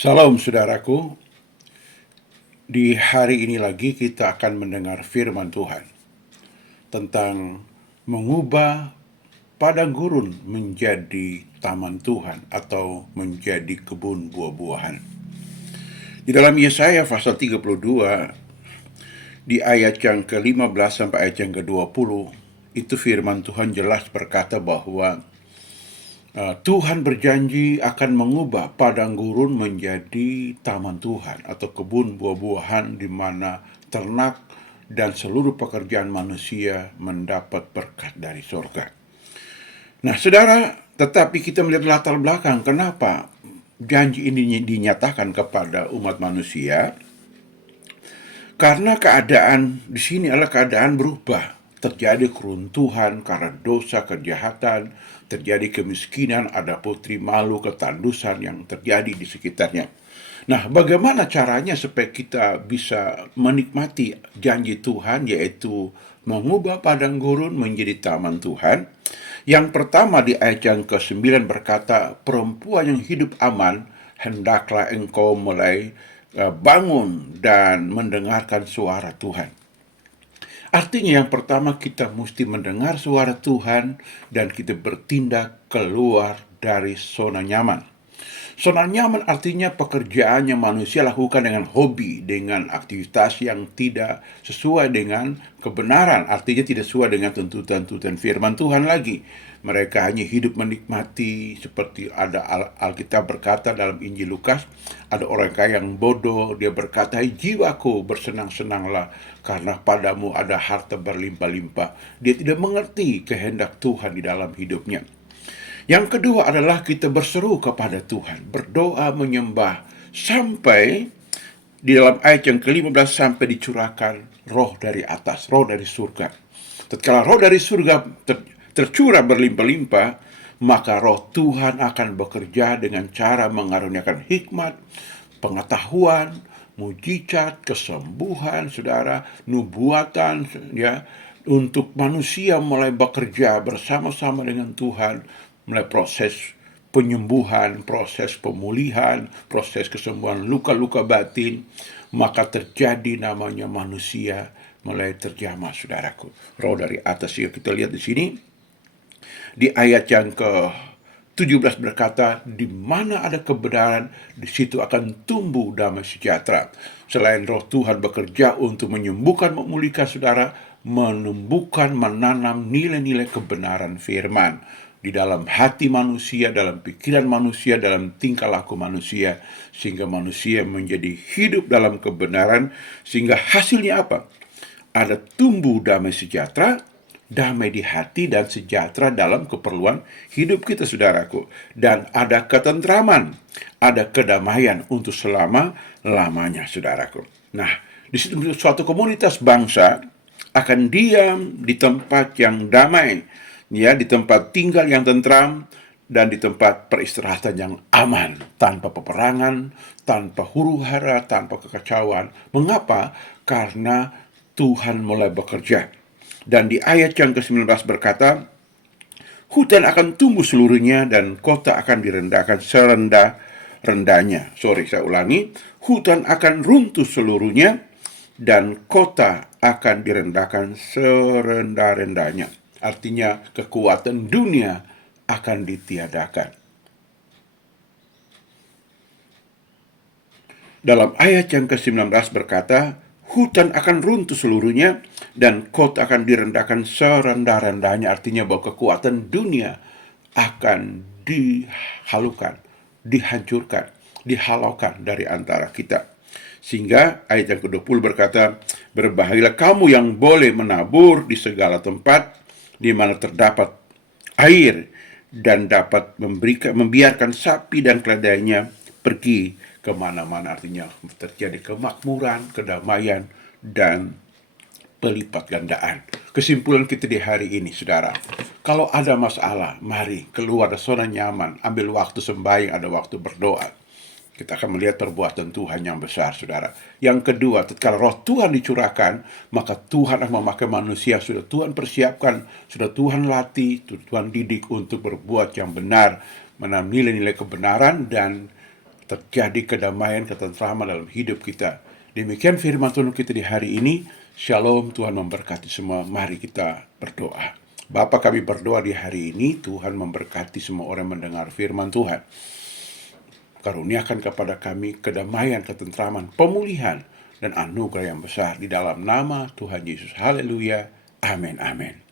Salam saudaraku, di hari ini lagi kita akan mendengar firman Tuhan tentang mengubah padang gurun menjadi taman Tuhan atau menjadi kebun buah-buahan. Di dalam Yesaya pasal 32, di ayat yang ke-15 sampai ayat yang ke-20, itu firman Tuhan jelas berkata bahwa Tuhan berjanji akan mengubah padang gurun menjadi taman Tuhan atau kebun buah-buahan di mana ternak dan seluruh pekerjaan manusia mendapat berkat dari surga. Nah, saudara, tetapi kita melihat latar belakang kenapa janji ini dinyatakan kepada umat manusia, karena keadaan di sini adalah keadaan berubah. Terjadi keruntuhan karena dosa, kejahatan, terjadi kemiskinan, ada putri malu, ketandusan yang terjadi di sekitarnya. Nah, bagaimana caranya supaya kita bisa menikmati janji Tuhan, yaitu mengubah padang gurun menjadi taman Tuhan? Yang pertama di ayat yang ke-9 berkata, perempuan yang hidup aman, hendaklah engkau mulai bangun dan mendengarkan suara Tuhan. Artinya yang pertama kita mesti mendengar suara Tuhan dan kita bertindak keluar dari zona nyaman. Zona nyaman artinya pekerjaan yang manusia lakukan dengan hobi, dengan aktivitas yang tidak sesuai dengan kebenaran, artinya tidak sesuai dengan tuntutan-tuntutan firman Tuhan lagi. Mereka hanya hidup menikmati, seperti ada Alkitab berkata dalam Injil Lukas, ada orang kaya yang bodoh, dia berkata, "Hai jiwaku, bersenang-senanglah, karena padamu ada harta berlimpah-limpah." Dia tidak mengerti kehendak Tuhan di dalam hidupnya. Yang kedua adalah kita berseru kepada Tuhan, berdoa, menyembah, sampai di dalam ayat yang ke-15 sampai dicurahkan roh dari atas, roh dari surga. Tatkala roh dari surga tercurah berlimpah-limpah, maka roh Tuhan akan bekerja dengan cara mengaruniakan hikmat, pengetahuan, mujizat, kesembuhan, saudara, nubuatan, ya, untuk manusia mulai bekerja bersama-sama dengan Tuhan, mulai proses penyembuhan, proses pemulihan, proses kesembuhan luka-luka batin, maka terjadi namanya manusia mulai terjamah, saudaraku. Roh dari atas yang kita lihat di sini, di ayat yang ke-17 berkata, di mana ada kebenaran, di situ akan tumbuh damai sejahtera. Selain roh Tuhan bekerja untuk menyembuhkan, memulihkan saudara, menumbuhkan, menanam nilai-nilai kebenaran firman di dalam hati manusia, dalam pikiran manusia, dalam tingkah laku manusia, sehingga manusia menjadi hidup dalam kebenaran, sehingga hasilnya apa? Ada tumbuh damai sejahtera, damai di hati dan sejahtera dalam keperluan hidup kita, saudaraku. Dan ada ketentraman, ada kedamaian untuk selama-lamanya, saudaraku. Nah, di situ suatu komunitas bangsa akan diam di tempat yang damai, ya, di tempat tinggal yang tentram, dan di tempat peristirahatan yang aman, tanpa peperangan, tanpa huru-hara, tanpa kekacauan. Mengapa? Karena Tuhan mulai bekerja. Dan di ayat yang ke-19 berkata, hutan akan tumbuh seluruhnya dan kota akan direndahkan serendah-rendahnya. Saya ulangi. Hutan akan runtuh seluruhnya dan kota akan direndahkan serendah-rendahnya. Artinya kekuatan dunia akan ditiadakan. Dalam ayat yang ke-19 berkata, hutan akan runtuh seluruhnya dan kota akan direndahkan serendah-rendahnya. Artinya bahwa kekuatan dunia akan dihalukan, dihancurkan, dihalaukan dari antara kita. Sehingga ayat yang ke-20 berkata, berbahagialah kamu yang boleh menabur di segala tempat di mana terdapat air dan dapat membiarkan sapi dan keledainya pergi kemana-mana. Artinya terjadi kemakmuran, kedamaian, dan pelipat gandaan. Kesimpulan kita di hari ini, saudara, kalau ada masalah, mari keluar dari zona nyaman, ambil waktu sembahyang, ada waktu berdoa. Kita akan melihat perbuatan Tuhan yang besar, saudara. Yang kedua, ketika roh Tuhan dicurahkan, maka Tuhan akan memakai manusia, sudah Tuhan persiapkan, sudah Tuhan latih, Tuhan didik untuk berbuat yang benar, menanam nilai-nilai kebenaran, dan terjadi kedamaian, ketentraman dalam hidup kita. Demikian firman Tuhan kita di hari ini. Shalom, Tuhan memberkati semua. Mari kita berdoa. Bapa, kami berdoa di hari ini, Tuhan memberkati semua orang mendengar firman Tuhan. Karuniakan kepada kami kedamaian, ketentraman, pemulihan, dan anugerah yang besar di dalam nama Tuhan Yesus. Haleluya. Amin. Amin.